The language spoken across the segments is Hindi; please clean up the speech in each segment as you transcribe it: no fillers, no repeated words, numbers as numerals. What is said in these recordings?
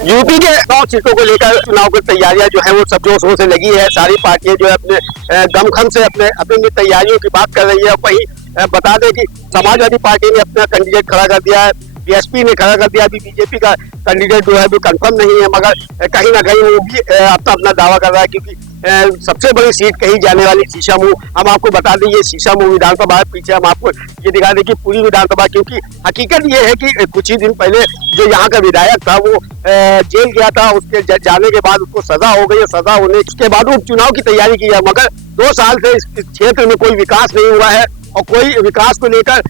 यूपी के 9 सीटों को लेकर चुनाव की तैयारियां जो है वो सब जोर शोर से लगी है। सारी पार्टियां जो है अपने दमखम से अपनी तैयारियों की बात कर रही है। वहीं बता दें कि समाजवादी पार्टी ने अपना कैंडिडेट खड़ा कर दिया है, बीएसपी ने खड़ा कर दिया। अभी बीजेपी का कैंडिडेट जो है वो कंफर्म नहीं है, मगर कहीं ना कहीं वो भी अपना दावा कर रहा है, क्योंकि सबसे बड़ी सीट कही जाने वाली शीशामुंह। हम आपको बता दें ये शीशामुंह विधानसभा है। पीछे हम आपको ये दिखा दें कि पूरी विधानसभा, क्योंकि हकीकत ये है कि कुछ ही दिन पहले जो यहाँ का विधायक था वो जेल गया था। उसके जाने के बाद उसको सजा हो गई है। सजा होने के बाद वो चुनाव की तैयारी की है, मगर 2 साल से इस क्षेत्र में कोई विकास नहीं हुआ है और कोई विकास को लेकर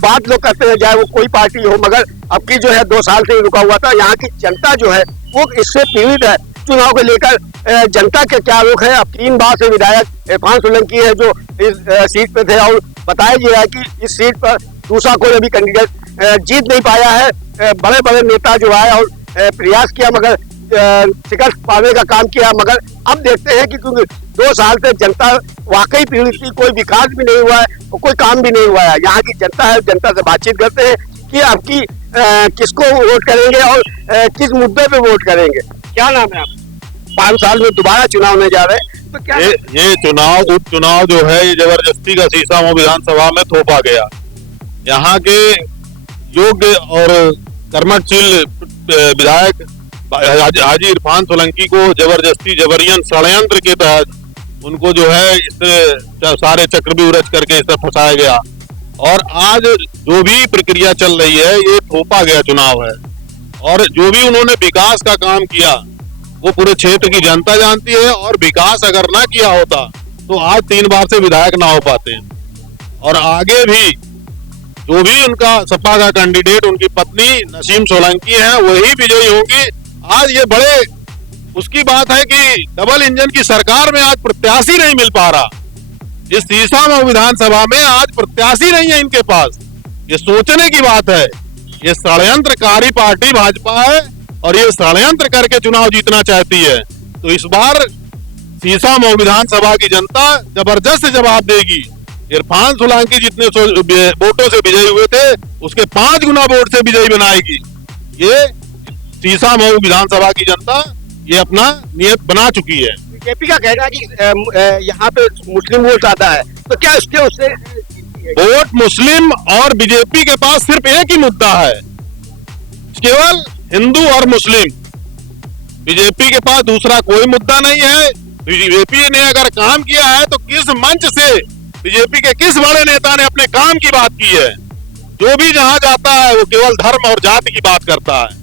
बात लोग करते हैं, चाहे वो कोई पार्टी हो। मगर अब की जो है 2 साल से रुका हुआ था। यहाँ की जनता जो है वो इससे पीड़ित है। चुनाव को लेकर जनता के क्या रुख है। अब 3 बार से विधायक इरफान सोलंकी है जो इस सीट पे थे, और बताया गया है कि इस सीट पर दूसरा कोई अभी कैंडिडेट जीत नहीं पाया है। बड़े बड़े नेता जो आए और प्रयास किया, मगर टिकट पाने का काम किया, मगर अब देखते हैं कि क्योंकि 2 साल से जनता वाकई पीड़ित थी, कोई विकास भी नहीं हुआ है और कोई काम भी नहीं हुआ है। यहाँ की जनता है, जनता से बातचीत करते हैं कि अब की किसको वोट करेंगे और किस मुद्दे पे वोट करेंगे। क्या नाम है आप? 5 साल में दोबारा चुनाव होने जा रहे हैं, तो क्या ये चुनाव उपचुनाव जो है ये जबरदस्ती का शीशामुंह विधानसभा में थोपा गया। यहाँ के योग्य और कर्मठशील विधायक हाजी इरफान सोलंकी को जबरदस्ती जबरियन षड्यंत्र के तहत उनको जो है इस सारे चक्रव्यूह रच करके इस तरह फंसाया गया। और आज जो भी प्रक्रिया चल रही है ये थोपा गया चुनाव है। और जो भी उन्होंने विकास का काम किया वो पूरे क्षेत्र की जनता जानती है, और विकास अगर ना किया होता तो आज 3 बार से विधायक ना हो पाते। और आगे भी जो भी उनका सपा का कैंडिडेट उनकी पत्नी नसीम सोलंकी है वही विजयी होंगी। आज ये बड़े उसकी बात है कि डबल इंजन की सरकार में आज प्रत्याशी नहीं मिल पा रहा। इस शीशामुंह विधानसभा में आज प्रत्याशी नहीं है इनके पास। ये सोचने की बात है। ये षड्यंत्रकारी पार्टी भाजपा है और ये षड्यंत्र करके चुनाव जीतना चाहती है। तो इस बार शीशामुंह विधानसभा की जनता जबरदस्त जवाब देगी। इरफान सोलंकी जितने वोटों से विजयी हुए थे उसके 5 गुना वोट से विजयी बनाएगी। ये शीशामुंह विधानसभा की जनता ये अपना नियत बना चुकी है। बीजेपी का कहना है कि यहाँ पे मुस्लिम वोट आता है, तो क्या इसके उससे वोट मुस्लिम और बीजेपी के पास सिर्फ एक ही मुद्दा है, केवल हिंदू और मुस्लिम। बीजेपी के पास दूसरा कोई मुद्दा नहीं है। बीजेपी ने अगर काम किया है तो किस मंच से बीजेपी के किस बड़े नेता ने अपने काम की बात की है? जो भी जहां जाता है वो केवल धर्म और जाति की बात करता है।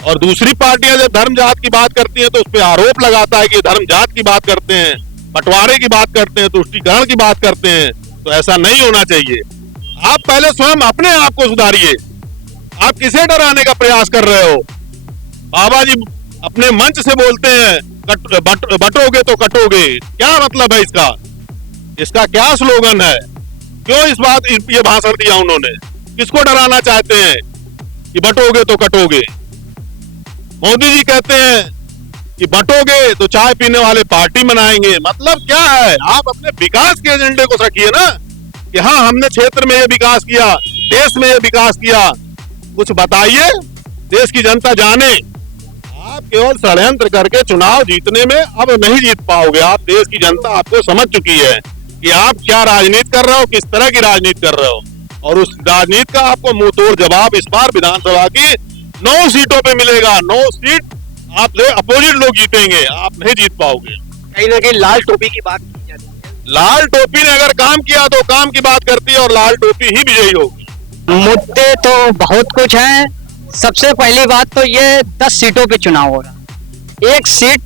और दूसरी पार्टियां जब धर्म जात की बात करती हैं तो उस पर आरोप लगाता है कि धर्म जात की बात करते हैं, बंटवारे की बात करते हैं, तुष्टीकरण की बात करते हैं। तो ऐसा नहीं होना चाहिए। आप पहले स्वयं अपने आप को सुधारिए। आप किसे डराने का प्रयास कर रहे हो? बाबा जी अपने मंच से बोलते हैं बटोगे तो कटोगे। क्या मतलब है इसका? इसका क्या स्लोगन है? क्यों ये भाषण दिया उन्होंने? किसको डराना चाहते हैं कि बटोगे तो कटोगे? मोदी जी कहते हैं कि बटोगे तो चाय पीने वाले पार्टी बनाएंगे। मतलब क्या है? आप अपने विकास के एजेंडे को रखिए ना, कि हाँ हमने क्षेत्र में ये विकास किया, देश में ये विकास किया। कुछ बताइए, देश की जनता जाने। आप केवल षड्यंत्र करके चुनाव जीतने में अब नहीं जीत पाओगे। आप देश की जनता आपको समझ चुकी है कि आप क्या राजनीति कर रहे हो, किस तरह की राजनीति कर रहे हो। और उस राजनीति का आपको मुंह तोड़ जवाब इस बार विधानसभा की 9 सीटों पे मिलेगा। 9 सीट आप अपोजिट लोग जीतेंगे, आप नहीं जीत पाओगे। कहीं ना कहीं लाल टोपी की बात की जाती है। लाल टोपी ने अगर काम किया तो काम की बात करती है और लाल टोपी ही विजयी होगी। मुद्दे तो बहुत कुछ हैं। सबसे पहली बात तो ये 10 सीटों पे चुनाव हो रहा, 1 सीट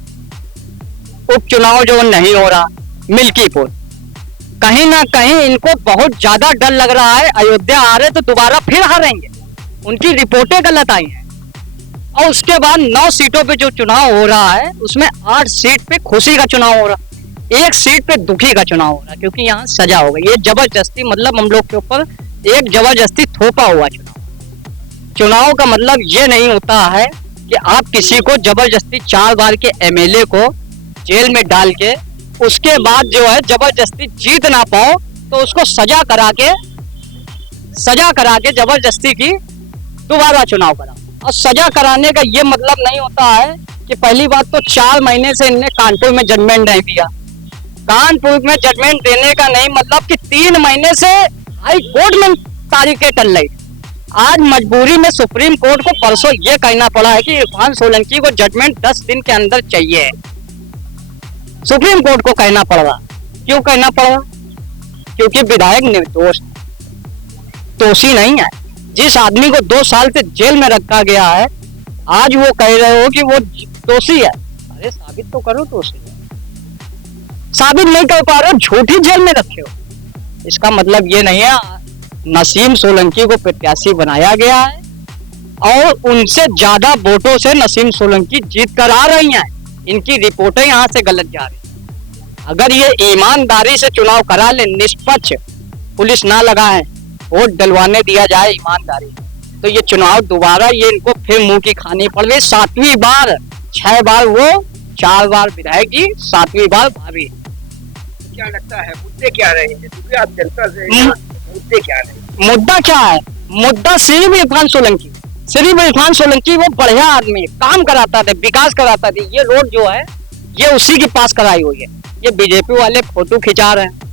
उपचुनाव जो नहीं हो रहा मिल्कीपुर। कहीं ना कहीं इनको बहुत ज्यादा डर लग रहा है, अयोध्या आ रहे तो दोबारा फिर हारेंगे। उनकी रिपोर्टें गलत आई हैं। और उसके बाद 9 सीटों पे जो चुनाव हो रहा है उसमें 8 सीट पे खुशी का चुनाव हो रहा, 1 सीट पे दुखी का चुनाव हो रहा, क्योंकि यहाँ सजा हो गई। ये जबरदस्ती, मतलब हम लोग के ऊपर एक जबरदस्ती थोपा हुआ चुनाव का मतलब ये नहीं होता है कि आप किसी को जबरदस्ती 4 बार के एमएलए को जेल में डाल के उसके बाद जो है जबरदस्ती जीत ना पाओ तो उसको सजा करा के जबरदस्ती की दोबारा चुनाव कराओ। और सजा कराने का ये मतलब नहीं होता है कि पहली बात तो 4 महीने से इनने कानपुर में जजमेंट नहीं दिया। कानपुर में जजमेंट देने का नहीं मतलब कि 3 महीने से हाई कोर्ट में तारीखें टल रही। आज मजबूरी में सुप्रीम कोर्ट को परसों ये कहना पड़ा है कि इरफान सोलंकी को जजमेंट 10 दिन के अंदर चाहिए। सुप्रीम कोर्ट को कहना पड़ रहा। क्यों कहना पड़ा? क्योंकि विधायक निर्दोष, दोषी नहीं है। जिस आदमी को 2 साल से जेल में रखा गया है, आज वो कह रहे हो कि वो दोषी है। अरे साबित तो करो दोषी है। साबित नहीं कर पा रहे हो, झूठी जेल में रखे हो। इसका मतलब ये नहीं है। नसीम सोलंकी को प्रत्याशी बनाया गया है और उनसे ज्यादा वोटों से नसीम सोलंकी जीत कर आ रही हैं। इनकी रिपोर्टें यहाँ से गलत जा रही हैं। अगर ये ईमानदारी से चुनाव करा ले, निष्पक्ष पुलिस ना लगाए, वोट डलवाने दिया जाए ईमानदारी, तो ये चुनाव दोबारा ये इनको फिर मुंह की खानी पड़ गई। 7वीं बार, 6 बार वो, 4 बार विधायक जी, 7वीं बार भाभी। क्या लगता है मुद्दे क्या रहेंगे? क्योंकि आप जनता से मुद्दे क्या रहेंगे? मुद्दा क्या है? मुद्दा सिर्फ इरफान सोलंकी, सिर्फ इरफान सोलंकी। वो बढ़िया आदमी, काम कराता था, विकास कराता था। ये रोड जो है ये उसी के पास कराई हुई है। ये बीजेपी वाले फोटो खिंचा रहे हैं।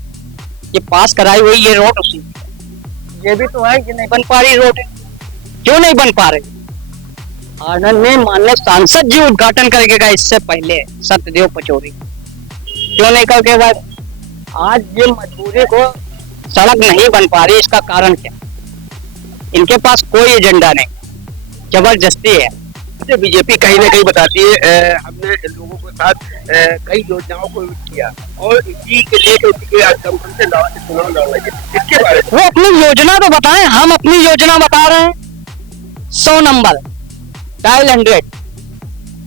ये पास कराई हुई ये रोड उसी की है। ये भी तो है कि नहीं बन पा रही रोड। क्यों नहीं बन पा रही? आनंद में माननीय सांसद जी उद्घाटन करके गए इससे पहले, सत्यदेव पचौरी। क्यों नहीं करके गए? आज ये मजबूरी को सड़क नहीं बन पा रही, इसका कारण क्या? इनके पास कोई एजेंडा नहीं, जबरदस्ती है। बीजेपी कहीं ना कहीं बताती है हमने लोगों के साथ कई योजनाओं को किया और इसी के लिए गठबंधन से चुनाव लड़ रही है। इसके बारे में वो अपनी योजना तो बताएं, हम अपनी योजना बता रहे हैं। 100 नंबर, डायल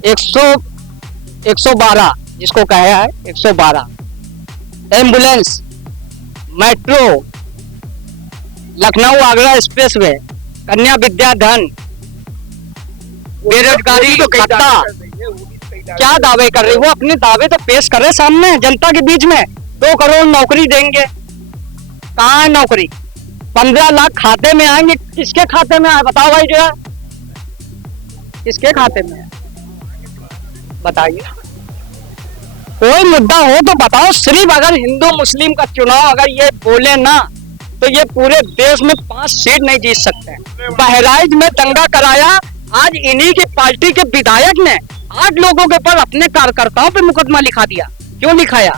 100, 112 जिसको कहा है 112, ambulance, metro, Lucknow Agra expressway, कन्या विद्याधन, बेरोजगारी भत्ता। क्या दावे कर रही? वो अपने दावे तो पेश कर रहे सामने जनता के बीच में। 2 करोड़ नौकरी देंगे। कहाँ है नौकरी? 15 लाख खाते में आएंगे। किसके खाते में आए बताओ भाई? जो है किसके खाते में है बताइए। कोई मुद्दा हो तो बताओ। सिर्फ अगर हिंदू मुस्लिम का चुनाव अगर ये बोले ना तो ये पूरे देश में 5 सीट नहीं जीत सकते। बहराइच में दंगा कराया, आज इन्हीं की पार्टी के विधायक ने 8 लोगों के ऊपर अपने कार्यकर्ताओं पे मुकदमा लिखा दिया। क्यों लिखाया?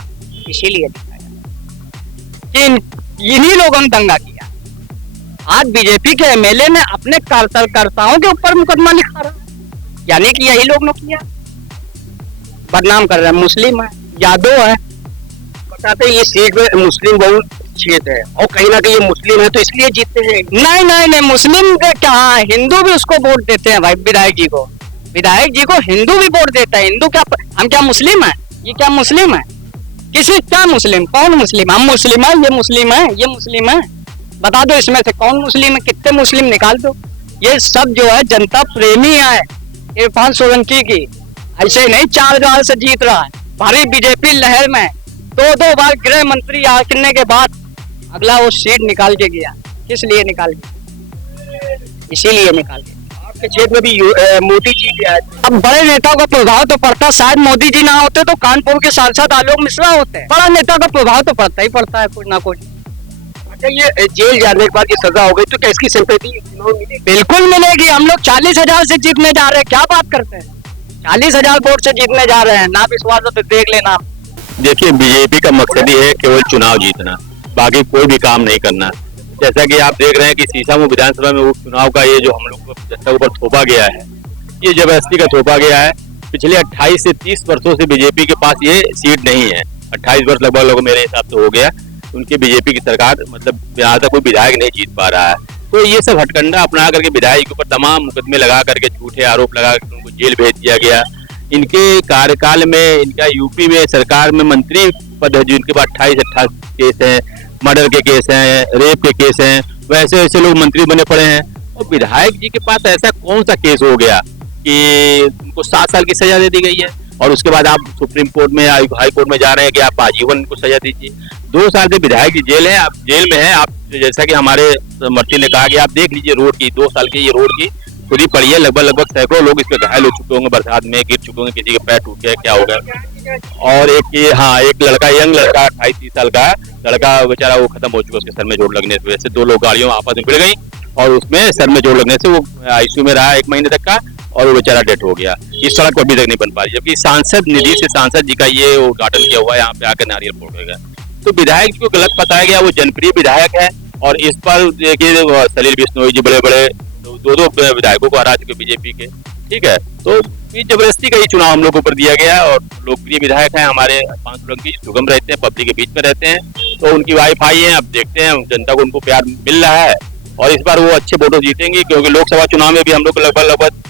इसीलिए लिखाया कि इन्हीं लोगों ने दंगा किया। आज बीजेपी के एमएलए ने अपने कार्यकर्ताओं के ऊपर मुकदमा लिखा रहा, यानी कि यही लोग ने किया। बदनाम कर रहे हैं। मुस्लिम है, यादव है, बताते ये सीट में मुस्लिम बहुत क्षेत्र है और कहीं ना कहीं ये मुस्लिम है तो इसलिए जीतते हैं। नहीं, मुस्लिम कहाँ, हिंदू भी उसको वोट देते हैं भाई। विधायक जी को, विधायक जी को हिंदू भी वोट देता है। हिंदू क्या, हम क्या मुस्लिम है? ये क्या मुस्लिम है? किसी क्या मुस्लिम? कौन मुस्लिम? हम मुस्लिम है, ये मुस्लिम है, ये मुस्लिम है। बता दो इसमें से कौन मुस्लिम है? कितने मुस्लिम निकाल दो। ये सब जो है जनता प्रेमी है इरफान सोलंकी की। ऐसे नहीं 4 बार से जीत रहा है। भारी बीजेपी लहर में 2 बार गृह मंत्री आने के बाद अगला वो सीट निकाल के गया। किस लिए निकाल गया? इसीलिए निकाल गया। आपके क्षेत्र में भी मोदी जी भी आए। अब बड़े नेताओं का प्रभाव तो पड़ता, शायद मोदी जी ना होते तो कानपुर के सांसद आलोक मिश्रा होते। बड़ा नेता का प्रभाव तो पड़ता ही पड़ता है कुछ ना कुछ। अच्छा, ये जेल जाने के बाद ये सजा हो गई तो क्या इसकी सिंपैथी मिलेगी? बिल्कुल मिलेगी। हम लोग 40,000 से जीतने जा रहे हैं। क्या बात करते हैं? 40,000 वोट से जीतने जा रहे हैं। ना विश्वास हो तो देख लेना। देखिए, बीजेपी का मकसद ही है केवल चुनाव जीतना, बाकी कोई भी काम नहीं करना। जैसा कि आप देख रहे हैं कि सीसामऊ विधानसभा में उपचुनाव का ये जो हम लोग को जनता के ऊपर थोपा गया है, ये जबरदस्ती का थोपा गया है। पिछले 28 से 30 वर्षों से बीजेपी के पास ये सीट नहीं है। 28 वर्ष लगभग लोग मेरे हिसाब से हो गया उनकी बीजेपी की सरकार, मतलब यहाँ तक कोई विधायक नहीं जीत पा रहा है। तो ये सब हटकंडा अपना करके विधायक के ऊपर तमाम मुकदमे लगा करके, झूठे आरोप लगा करके उनको जेल भेज दिया गया। इनके कार्यकाल में, इनका यूपी में सरकार में मंत्री पद है जिनके पास 28 केस हैं, मर्डर के केस हैं, रेप के केस हैं, वैसे वैसे लोग मंत्री बने पड़े हैं। और विधायक जी के पास ऐसा कौन सा केस हो गया कि उनको 7 साल की सजा दे दी गई है और उसके बाद आप सुप्रीम कोर्ट में, हाई कोर्ट में जा रहे हैं कि आप आजीवन को सजा दीजिए। 2 साल से विधायक जी जेल है, आप जेल में हैं। आप जैसा कि हमारे मर्ती ने कहा कि आप देख लीजिए रोड की, 2 साल की ये रोड की खुली पड़ी है। लगभग सैकड़ों लोग इस पे घायल हो चुके होंगे, बरसात में गिर चुके होंगे, किसी के पैर टूट गया, क्या हो गया। और एक लड़का, यंग लड़का 28-30 साल का लड़का बेचारा वो खत्म हो चुका, उसके सर में चोट लगने की वजह से 2 लोग गाड़ियों आपस में भिड़ गई और उसमें सर में चोट लगने से वो आईसीयू में रहा 1 महीने तक का और वो बेचारा डेथ हो गया। इस सड़क अभी तक नहीं बन पा रही, जबकि सांसद निधि से सांसद जी का ये उद्घाटन किया हुआ है, यहाँ पे आकर नारियल फोड़ेगा। तो विधायक जी को गलत बताया गया, वो जनप्रिय विधायक है और इस पर देखिए सलील बिश्नोई जी बड़े दो विधायकों को हरा चुके बीजेपी के, ठीक है। तो जबरदस्ती का ही चुनाव हम लोग को ऊपर दिया गया और लोकप्रिय विधायक हैं हमारे 5 की सुगम रहते हैं, पब्लिक के बीच में रहते हैं, तो उनकी वाइफ आई है। अब देखते हैं जनता को उनको प्यार मिल रहा है और इस बार वो अच्छे वोटों जीतेंगे, क्योंकि लोकसभा चुनाव में भी हम लोग लगभग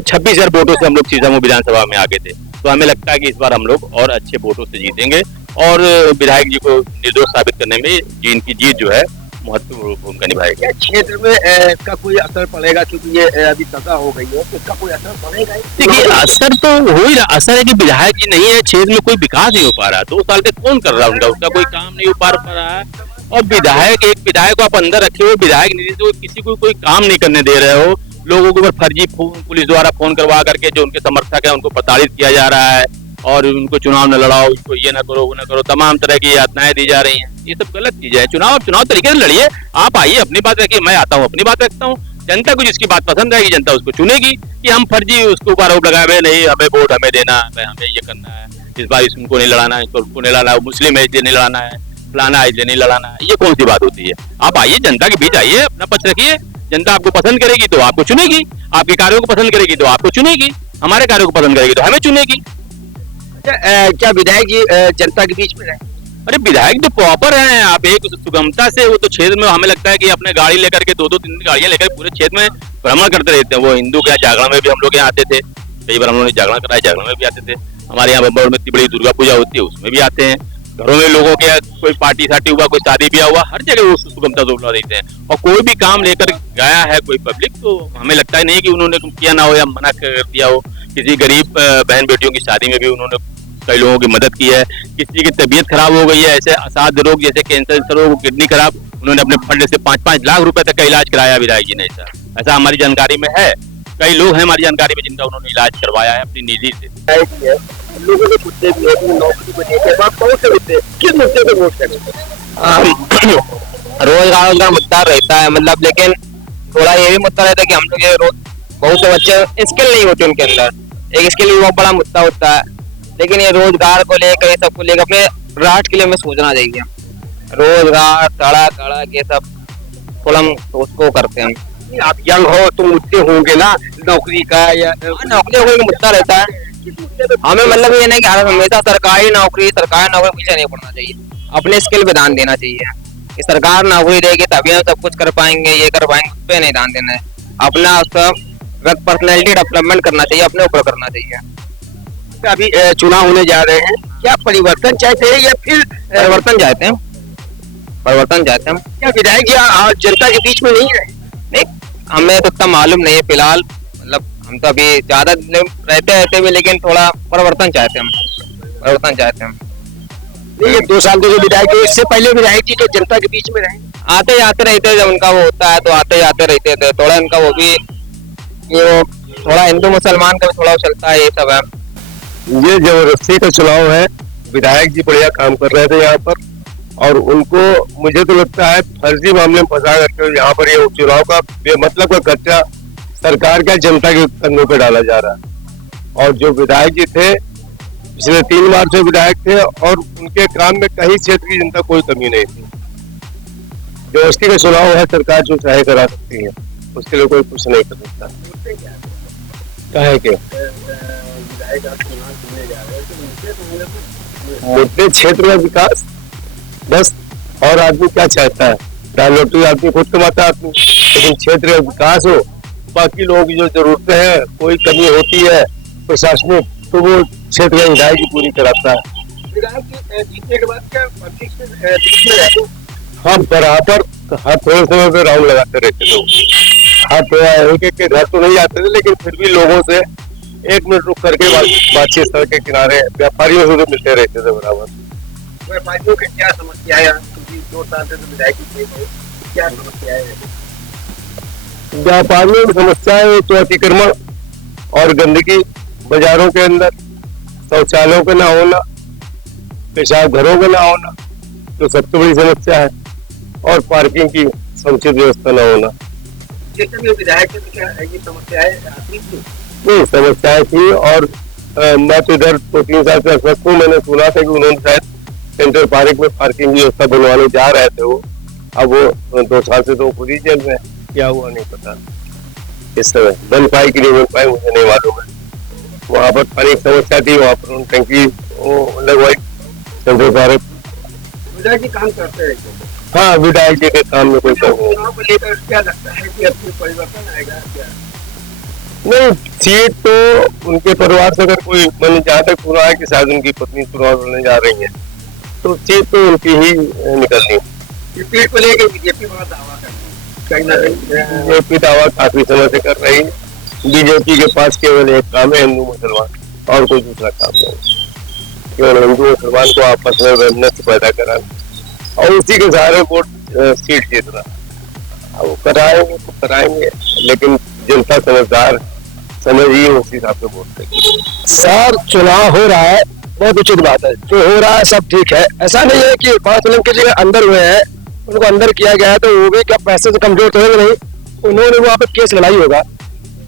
26,000 वोटों से हम लोग सीतामऊ विधानसभा में आगे थे। तो हमें लगता है कि इस बार हम लोग और अच्छे वोटों से जीतेंगे और विधायक जी को निर्दोष साबित करने में इनकी जीत जो है महत्वपूर्ण भूमिका निभाएगी। क्षेत्र में इसका कोई असर पड़ेगा, क्योंकि ये अभी सजा हो गई है, तो इसका कोई असर पड़ेगा? देखिए असर तो हो ही रहा, असर है कि विधायक जी नहीं है, क्षेत्र में कोई विकास नहीं हो पा रहा। 2 साल से कौन कर रहा है उनका, उसका कोई काम नहीं हो पा रहा है। और एक विधायक को आप अंदर रखे हुए, विधायक निधि से किसी को कोई काम नहीं करने दे रहे हो, लोगों के ऊपर फर्जी पुलिस द्वारा फोन करवा करके जो उनके समर्थक है उनको प्रताड़ित किया जा रहा है और उनको चुनाव न लड़ाओ, इसको ये ना करो वो ना करो, तमाम तरह की यातनाएं दी जा रही हैं। ये सब गलत चीजें हैं। चुनाव तरीके से लड़िए, आप आइए अपनी बात रखिए, मैं आता हूँ अपनी बात रखता हूँ, जनता को जिसकी बात पसंद आएगी जनता उसको चुनेगी। कि हम फर्जी उसके ऊपर आरोप लगाए हुए नहीं, हमें वोट हमें देना है, हमें ये करना है, इस बार इसको नहीं लड़ाना है, इसको नहीं लड़ाना है, मुस्लिम है इसलिए नहीं लड़ाना है, फलाना है इसलिए नहीं लड़ाना है, ये कौन सी बात होती है? आप आइए जनता के बीच आइए, अपना पक्ष रखिए, जनता आपको पसंद करेगी तो आपको चुनेगी, आपके कार्यों को पसंद करेगी तो आपको चुनेगी, हमारे कार्यों को पसंद करेगी तो हमें चुनेगी। क्या विधायक जी जनता के बीच में रहे? अरे विधायक तो प्रॉपर हैं, आप एक सुगमता से, वो तो क्षेत्र में हमें लगता है कि अपने गाड़ी लेकर के 2-3 गाड़ियां लेकर पूरे क्षेत्र में भ्रमण करते रहते हैं। वो हिंदू का जागरण में भी हम लोग यहाँ आते थे, कई बार हम लोगों ने जागरण कराया, जागरण में भी आते थे। हमारे यहाँ बम्बई में इतनी बड़ी दुर्गा पूजा होती है, उसमें भी आते हैं। घरों में लोगों के कोई पार्टी सार्टी हुआ, कोई शादी ब्याह हुआ, हर जगह वो सुगमता से बुला देते हैं। और कोई भी काम लेकर गया है कोई पब्लिक, तो हमें लगता है नहीं कि उन्होंने किया ना हो या मना कर दिया हो। किसी गरीब बहन बेटियों की शादी में भी उन्होंने कई लोगों की मदद की है। किसी की तबीयत खराब हो गई है, ऐसे असाध्य रोग जैसे कैंसर रोग, किडनी खराब, उन्होंने अपने फंड से 5-5 लाख रुपए तक का इलाज कराया विधायक जी ने। ऐसा हमारी जानकारी में है, कई लोग हैं हमारी जानकारी में जिनका उन्होंने इलाज करवाया है अपनी निधि से। लोगों के मुद्दे भी है, नौकरी को लेकर बहुत से मुद्दे, किस मुद्दे पे वोट करेंगे? रोजगार का मुद्दा रहता है, मतलब, लेकिन थोड़ा ये भी मुद्दा रहता है कि हम लोग ये बहुत से बच्चे स्किल नहीं होते उनके अंदर, एक स्किल भी बहुत बड़ा मुद्दा होता है। लेकिन ये रोजगार को लेकर, सबको लेकर अपने राष्ट्र के लिए हमें सोचना चाहिए। रोजगार, सड़क ये सब थोड़ा हम उसको करते हैं। आप यंग हो तो मुद्दे होंगे ना, नौकरी का या नौकरी का मुद्दा रहता है। हमें मतलब ये नहीं कि हमेशा सरकारी नौकरी पीछे नहीं पड़ना चाहिए, अपने स्किल पे ध्यान देना चाहिए कि सरकार नौकरी देगी तभी हम सब कुछ कर पाएंगे, ये कर पाएंगे, उस पे नहीं ध्यान देना है। अपना उसका पर्सनैलिटी डेवलपमेंट करना चाहिए, अपने ऊपर करना चाहिए। अभी चुनाव होने जा रहे हैं, क्या परिवर्तन चाहते हैं या फिर परिवर्तन चाहते हैं? क्या विधायक जी जनता के बीच में नहीं रहे? नहीं, हमें तो इतना मालूम नहीं है फिलहाल, मतलब हम तो अभी ज्यादा रहते भी, लेकिन थोड़ा परिवर्तन चाहते हैं। ये 2 साल के जो विधायक है, इससे पहले विधायक जी जो जनता के बीच में रहे, आते जाते रहते, जब उनका वो होता है तो आते जाते रहते थे। थोड़ा उनका वो भी, ये थोड़ा हिंदू मुसलमान का भी थोड़ा चलता है, ये सब है। ये जबरदस्ती का चुनाव है। विधायक जी बढ़िया काम कर रहे थे यहाँ पर, और उनको मुझे तो लगता है फर्जी मामले में फंसा करके यहाँ पर ये उपचुनाव का बेमतलब का खर्चा सरकार का जनता के कंधों पे डाला जा रहा है। और जो विधायक जी थे, पिछले 3 बार से विधायक थे, और उनके काम में कहीं क्षेत्र की जनता कोई कमी नहीं थी। जबरदस्ती का चुनाव है, सरकार जो चाहे करा सकती है, उसके लिए कोई कुछ नहीं कर सकता। काहे के मुद्दे क्षेत्र में विकास, बस। और आदमी क्या चाहता है? डायलॉटरी आदमी खुद कमाता है आदमी, लेकिन क्षेत्र में विकास हो, बाकी लोगों की जो जरूरतें हैं, कोई कमी होती है प्रशासनिक, तो वो क्षेत्र में विधायक जी पूरी कराता है। जीतने के बाद क्या पब्लिक से बीच में रहते? हाँ, बराबर हर थोड़े समय पे राउंड लगाते रहते लोग। हाँ, थोड़ा एक के घर तो नहीं आते थे, लेकिन फिर भी लोगों से 1 मिनट रुक करके बातचीत सड़क के किनारे व्यापारियों से तो मिलते रहते थे बराबर। व्यापारियों की क्या समस्या है? 2 साल से विधायक जी क्या समस्या है? व्यापारियों की समस्याएं तो अतिक्रमण और गंदगी, बाजारों के अंदर शौचालयों का ना होना, पेशाब घरों का ना होना तो सबसे बड़ी समस्या है, और पार्किंग की समुचित व्यवस्था न होना। विधायक ये समस्याएं नहीं, समस्याएं थी, और मैं तो इधर 2-3 साल से अस्वस्थ हूँ। मैंने सुना था कि उन्होंने शायद सेंट्रल पार्क में पार्किंग की व्यवस्था बनवाने जा रहे थे वो। अब वो 2 साल से तो खुद ही जेल में, क्या हुआ नहीं पता इस समय। बन पाई कि नहीं बन पाई मुझे नहीं मालूम है। वहाँ पर पानी की समस्या थी, वहाँ पर टंकी लगवाई सेंट्रल पार्क। विधायक जी काम करते हैं। हाँ, विधायक जी के काम में कोई कमी चुनाव को लेकर क्या लगता है कि अब कोई परिवर्तन आएगा क्या? नहीं, सीट तो उनके परिवार से अगर कोई, मैंने जहाँ तक सुना है कि शायद उनकी पत्नी चुनाव लड़ने जा रही है, तो सीट तो उनकी ही निकलनी है। इस सीट को लेकर बीजेपी बड़ा दावा कर रही है, कहीं ना कहीं बीजेपी दावा काफी समय से कर रही है। बीजेपी के पास केवल एक काम है, हिंदू मुसलमान, और कोई दूसरा काम नहीं। केवल हिंदू मुसलमान को आपस में वैमनस्य पैदा कराना और उसी के सहारे वोट सीट जीतना। वो कराएंगे तो कराएंगे, लेकिन जनता समझदार समझिए उसी हिसाब से वोट देगी। सर, चुनाव हो रहा है, बहुत उचित बात है। जो हो रहा है सब ठीक है। ऐसा नहीं है कि 5 मिनट के जगह अंदर हुए हैं, उनको अंदर किया गया है तो वो भी क्या पैसे से कमजोर तो होंगे नहीं। उन्होंने वहाँ पे केस लड़ाई होगा,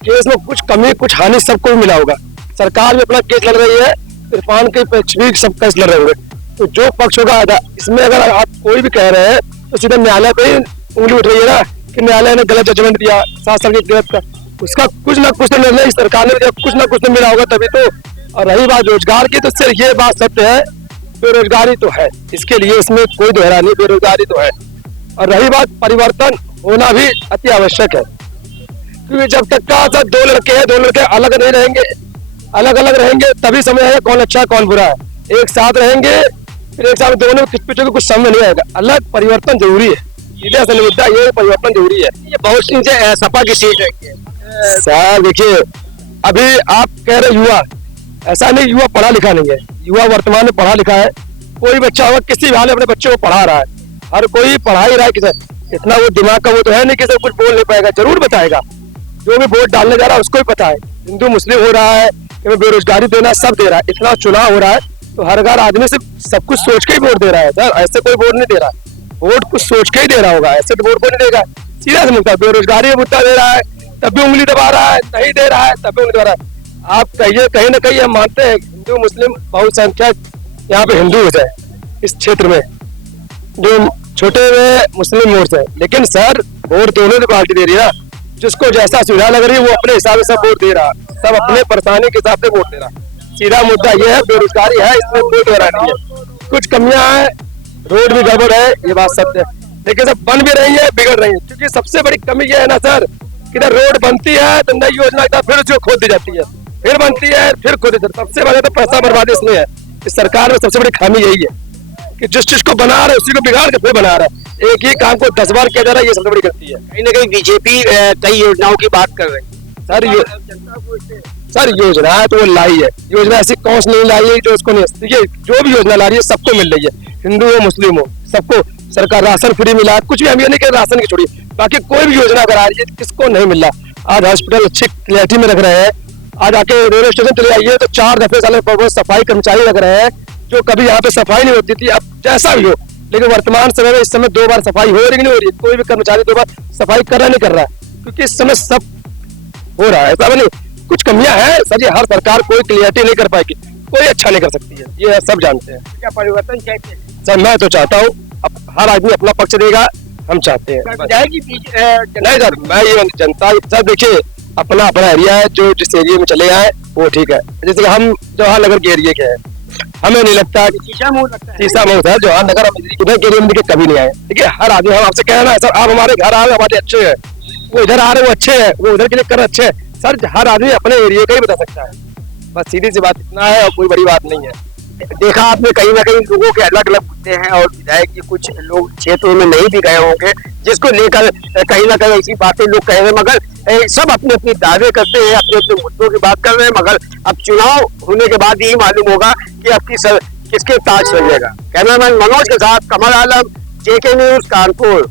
केस में कुछ कमी कुछ हानि सबको मिला होगा। सरकार भी अपना केस लड़ रही है, इरफान के पक्ष भी सब केस लड़ रहे होंगे। तो जो पक्ष होगा इसमें अगर आप कोई भी कह रहे हैं तो सीधा न्यायालय पे उंगली उठ रही है ना कि न्यायालय ने गलत जजमेंट दिया 7 साल की गिरफ्त का। उसका कुछ ना कुछ तो निर्णय सरकार ने दिया, कुछ ना कुछ तो मिला होगा तभी तो। और रही बात रोजगार की, तो सिर्फ ये बात सत्य है, बेरोजगारी तो है, इसके लिए इसमें कोई दोहरा नहीं, बेरोजगारी तो है। और रही बात परिवर्तन होना भी अति आवश्यक है, क्योंकि जब तक का सर 2 लड़के हैं, 2 लड़के अलग नहीं रहेंगे, अलग अलग रहेंगे तभी समझ आएगा कौन अच्छा कौन बुरा है। एक साथ रहेंगे फिर एक साथ दोनों किस पीछे कुछ समझ नहीं आएगा। अलग परिवर्तन जरूरी है, सीधे असल मुद्दा ये परिवर्तन जरूरी है। ये बहुत सिंह से सपा की सीट है। सर देखिए, अभी आप कह रहे युवा, ऐसा नहीं युवा पढ़ा लिखा नहीं है, युवा वर्तमान में पढ़ा लिखा है। कोई बच्चा होगा किसी भी हाल में अपने बच्चे को पढ़ा रहा है, हर कोई पढ़ा ही रहा है। किसी इतना वो दिमाग का वो तो है नहीं कि सब कुछ बोल नहीं पाएगा, जरूर बताएगा। जो भी वोट डालने जा रहा है उसको ही पता है हिंदू मुस्लिम हो रहा है कि बेरोजगारी देना, सब दे रहा है। इतना चुनाव हो रहा है तो हर घर आदमी से सब कुछ सोच के ही वोट दे रहा है सर, ऐसे कोई वोट नहीं दे रहा है। वोट कुछ सोच के ही दे रहा होगा, ऐसे तो वोट को नहीं देगा। सीधा से मुद्दा बेरोजगारी का मुद्दा दे रहा है तब भी उंगली दबा रहा है, नहीं दे रहा है तब भी उंगली दबा रहा है। आप कहिए कहीं ना कहीं हम मानते हैं हिंदू मुस्लिम बहुसंख्यक यहाँ पे हिंदू है इस क्षेत्र में, जो छोटे में मुस्लिम वोट है, लेकिन सर वोट दोनों की पार्टी दे रही है। जिसको जैसा सुविधा लग रही है वो अपने हिसाब से सब वोट दे रहा, सब अपने परेशानी के हिसाब से वोट दे रहा। सीधा मुद्दा ये है, बेरोजगारी है, इसमें कोई दोहरा नहीं है। कुछ कमियां हैं, रोड भी गड़बड़ है, ये बात सत्य है, लेकिन सब बन भी रही है, बिगड़ रही है। क्योंकि सबसे बड़ी कमी ये है ना सर, किधर रोड बनती है तो नई योजना फिर उसको खोद दी जाती है, फिर बनती है फिर खोद दी। सबसे बड़ा तो पैसा बर्बादी इसमें है। इस सरकार में सबसे बड़ी खामी यही है कि जिस चीज को बना रहा है उसी को बिगाड़ के फिर बना रहा है। एक ही काम को 10 बार किया जा रहा है, ये सबसे बड़ी गलती है। कहीं ना कहीं बीजेपी कई योजनाओं की बात कर रही है सर योजना है तो वो लाई है, योजना ऐसी कौन सी नहीं लाई है जो उसको नहीं। ये जो भी योजना ला रही है सबको मिल रही है, हिंदू हो मुस्लिम हो सबको। सरकार राशन फ्री मिला, कुछ भी हम ये नहीं कह राशन की छोड़िए, बाकी कोई भी योजना करा रही है किसको नहीं मिल रहा। आज हॉस्पिटल अच्छी क्लियरिटी में रख रहे हैं, आज आके रेलवे स्टेशन चले आइए तो 4 दफे साले सफाई कर्मचारी रख रहे हैं, जो कभी यहाँ पे सफाई नहीं होती थी। अब जैसा भी हो, लेकिन वर्तमान समय में इस समय 2 बार सफाई हो रही नहीं हो रही, कोई भी कर्मचारी 2 बार सफाई कर रहा नहीं कर रहा है, क्योंकि इस समय सब हो रहा है। ऐसा नहीं, कुछ कमियां हैं सर, ये हर सरकार कोई क्लियरिटी नहीं कर पाएगी, कोई अच्छा नहीं कर सकती है, ये सब जानते हैं। क्या परिवर्तन चाहिए सर? मैं तो चाहता हूँ, अब हर आदमी अपना पक्ष देगा, हम चाहते हैं। नहीं सर, मैं ये जनता सर देखिए अपना अपना एरिया है, जो जिस एरिया में चले आए वो ठीक है। जैसे कि हम जवाहर नगर के एरिया के हैं, हमें नहीं लगता शीशा मऊ है जवाहर नगर, इधर के एरिया में कभी नहीं आए। देखिए हर आदमी, हम आपसे कह रहे हैं सर, आप हमारे घर आ रहे हमारे अच्छे हैं, वो इधर आ रहे वो अच्छे हैं, वो उधर के लिए कर अच्छे हैं सर। हर आदमी अपने एरिया का ही बता सकता है, बस सीधी सी बात इतना है और कोई बड़ी बात नहीं है। देखा आपने कहीं ना कहीं लोगों के अलग अलग मुद्दे हैं और विधायक जी कुछ लोग क्षेत्रों में नहीं भी गए होंगे, जिसको लेकर कहीं ना कहीं ऐसी बातें लोग कह रहे हैं, मगर सब अपने अपने दावे करते हैं, अपने अपने मुद्दों की बात कर रहे हैं। मगर अब चुनाव होने के बाद यही मालूम होगा कि अब किसके ताज सजेगा। कैमरामैन मनोज के साथ कमल आलम, JK न्यूज, कानपुर।